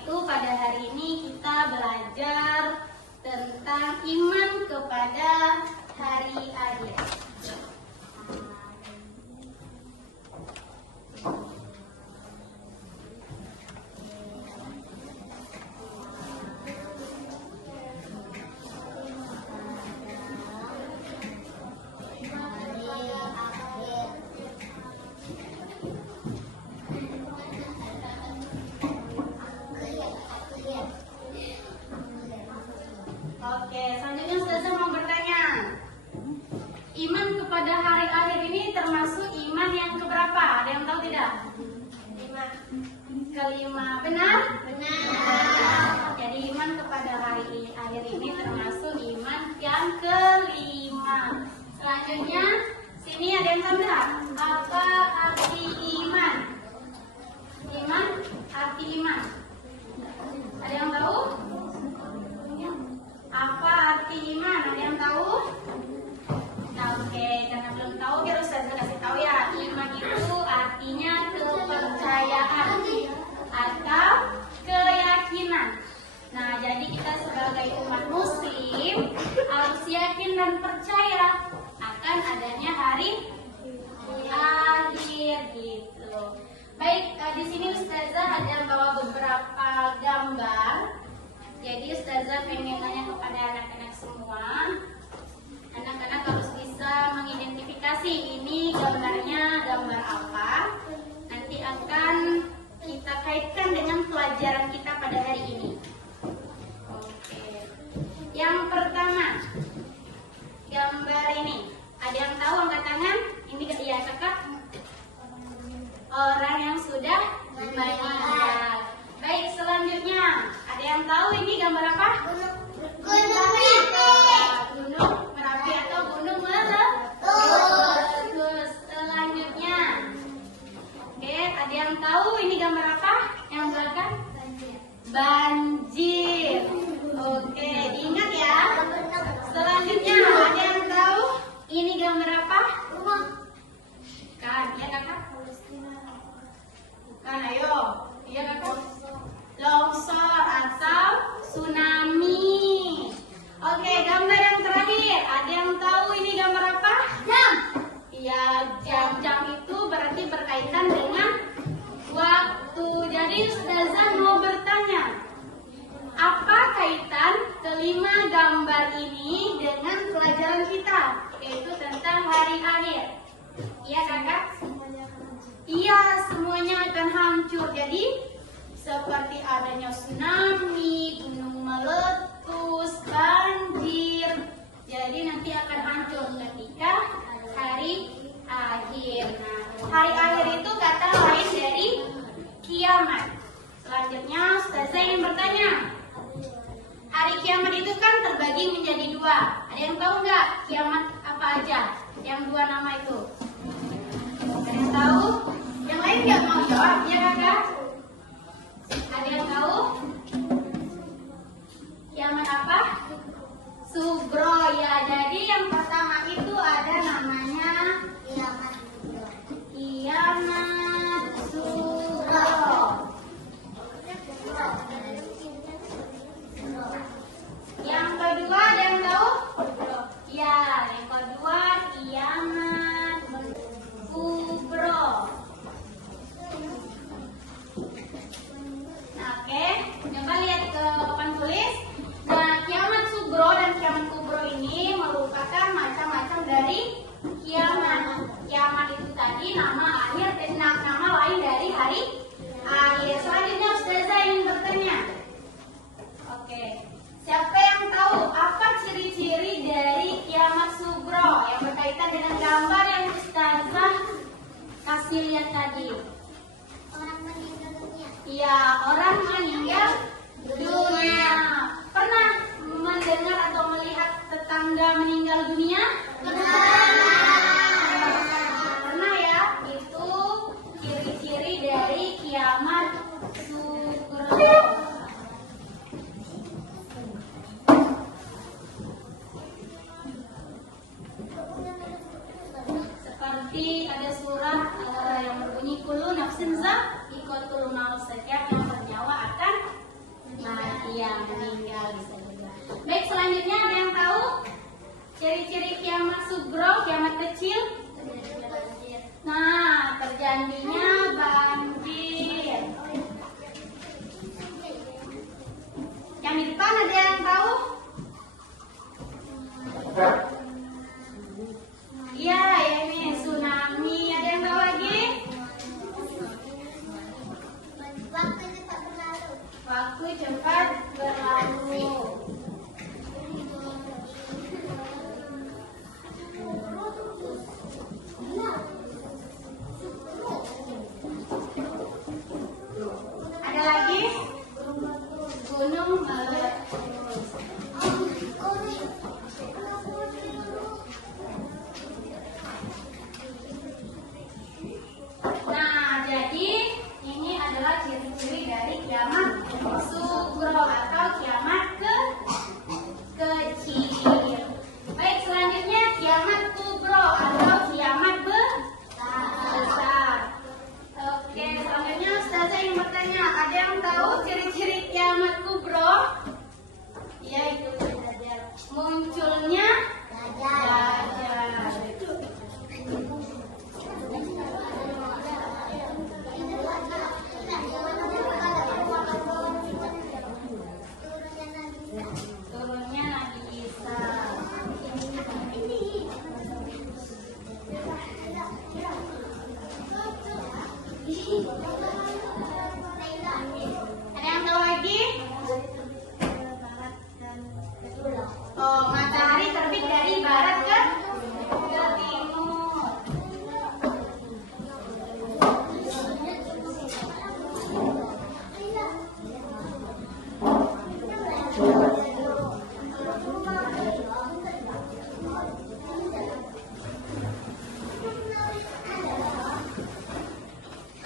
itu pada hari ini kita belajar tentang iman kepada hari akhir. Oke, selanjutnya Ustazah mau bertanya. Iman kepada hari akhir ini termasuk iman yang keberapa? Ada yang tahu tidak? 5. Kelima, benar? Benar. Jadi iman kepada hari akhir ini termasuk iman yang kelima. Selanjutnya, sini ada yang tahu tidak? Apa arti iman? Iman, arti iman. Ada yang tahu? Apa arti iman? Ada yang tahu? Oke, karena belum tahu, biar Ustazah kasih tahu ya. Iman itu artinya kepercayaan atau keyakinan. Nah, jadi kita sebagai umat muslim harus yakin dan percaya akan adanya hari akhir gitu. Baik, di sini Ustazah ada bawa beberapa gambar. Jadi Ustazah pengen nanya kepada anak-anak semua. Anak-anak harus bisa mengidentifikasi ini gambarnya gambar apa. Nanti akan kita kaitkan dengan pelajaran kita pada hari ini. Oke. Yang pertama, gambar ini. Ada yang tahu angkat tangan? Ini ya kakak. Orang yang sudah meninggal. Baik, selanjutnya. Ada yang tahu ini gambar apa? Gunung Merapi atau Gunung Meletus. Selanjutnya. Oke, ada yang tahu ini gambar apa? Yang belakang? Banjir. Oke, diingat ya. Selanjutnya, ada yang tahu ini gambar apa? Rumah. Kan, ya kakak? Bukan, ayo. Iya kakak? Longsor atau tsunami. Oke, gambar yang terakhir. Ada yang tahu ini gambar apa? Jam. Iya, jam itu berarti berkaitan dengan waktu. Jadi Ustazah mau bertanya, apa kaitan kelima gambar ini dengan pelajaran kita, yaitu tentang hari akhir? Iya kakak? Iya, semuanya akan hancur. Jadi seperti adanya tsunami, gunung meletus, banjir. Jadi nanti akan hancur ketika hari akhir. Nah, hari akhir itu kata lain dari kiamat. Selanjutnya, Ustazah ingin bertanya. Hari kiamat itu kan terbagi menjadi 2. Ada yang tahu nggak kiamat apa aja? Yang 2 nama itu. Ada yang tahu? Yang lain nggak mau jawab? Ya kakak? Ada yang tahu? Kiamat apa? Sugro ya. Jadi yang pertama itu ada namanya kiamat sugro. Yang kedua ada yang tahu? Ya, yang kedua kiamat kubro. Oke. sugro, kiamat kecil? Nah, terjadinya banjir. Yang di depan ada yang tahu? Iya, ini tsunami. Ada yang tahu lagi? Waktu cepat berlalu. Ada lagi? Gunung meletus. Nah, jadi ini adalah ciri-ciri dari kiamat sugro atau kiamat kecil. Baik, selanjutnya kiamat kubro atau kiamat besar. Oke, selanjutnya Ustazah ingin bertanya, ada yang tahu ciri-ciri kiamat kubro? Ya, itu munculnya dajjal. Turunnya Nabi Isa. Ada yang tahu lagi? Oh, matahari terbit dari barat ke timur.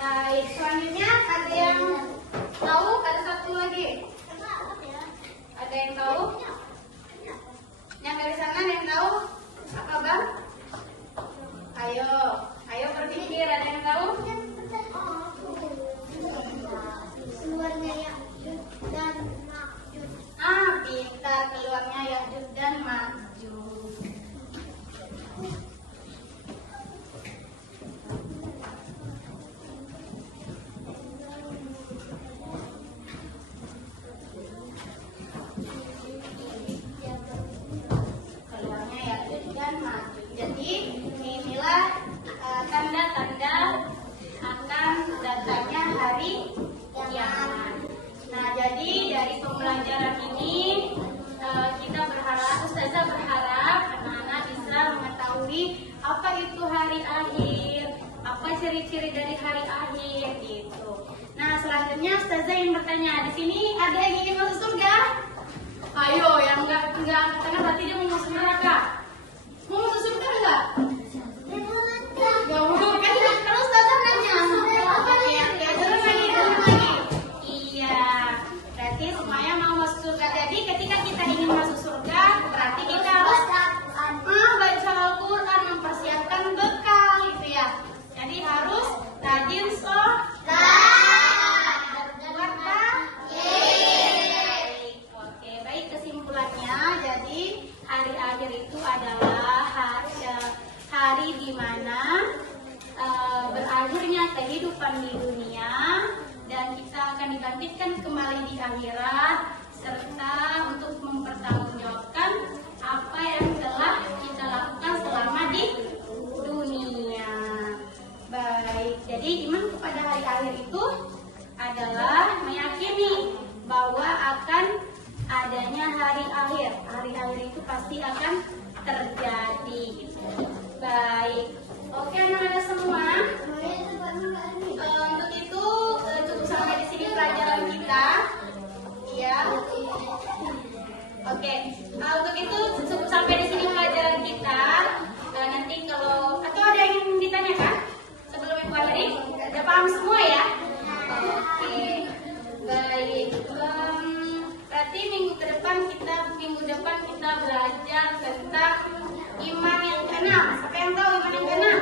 Baik, selanjutnya ada yang tahu? Ada satu lagi. Ada yang tahu? Yang dari sana ada yang tahu? Apa bang? Ayo berpikir. Ada yang tahu? Pintar, keluarnya Ya'juj dan Ma'juj. Keluarnya Ya'juj dan Ma'juj. Jadi inilah tanda-tanda akan datangnya hari kiamat. Nah, jadi dari pembelajaran ini kita berharap, Ustazah berharap anak-anak bisa mengetahui apa itu hari akhir, apa ciri-ciri dari hari akhir gitu. Nah, selanjutnya Ustazah ingin bertanya, di sini ada yang ingin masuk surga? Ayo, yang enggak karena berarti dia mau masuk neraka. Mau masuk surga enggak? Gak mau kan? Kalau Ustazah nanya, turun lagi. Iya, berarti semuanya mau masuk surga. Jadi ketika kita ingin masuk surga, berarti kita harus baca Al-Quran, mempersiapkan bekal gitu ya. Jadi harus rajin sholat, berbuat baik. Oke, baik, kesimpulannya, jadi hari akhir itu adalah hari di mana berakhirnya kehidupan di dunia dan kita akan dibangkitkan kembali di akhirat, serta untuk mempertanggungjawabkan apa yang telah kita lakukan selama di dunia. Baik, jadi iman kepada hari akhir itu adalah meyakini bahwa akan adanya hari akhir. Hari akhir itu pasti akan terjadi. Baik, oke anak-anak semua. Untuk itu cukup sampai di sini pelajaran kita. Ya. Oke. Untuk itu cukup sampai di sini pelajaran kita. Nanti kalau atau ada yang ditanyakan sebelum Ibu akhiri? Udah paham semua ya? Oke. Baik. Berarti minggu depan kita belajar tentang iman yang keenam. Siapa yang tahu iman yang keenam?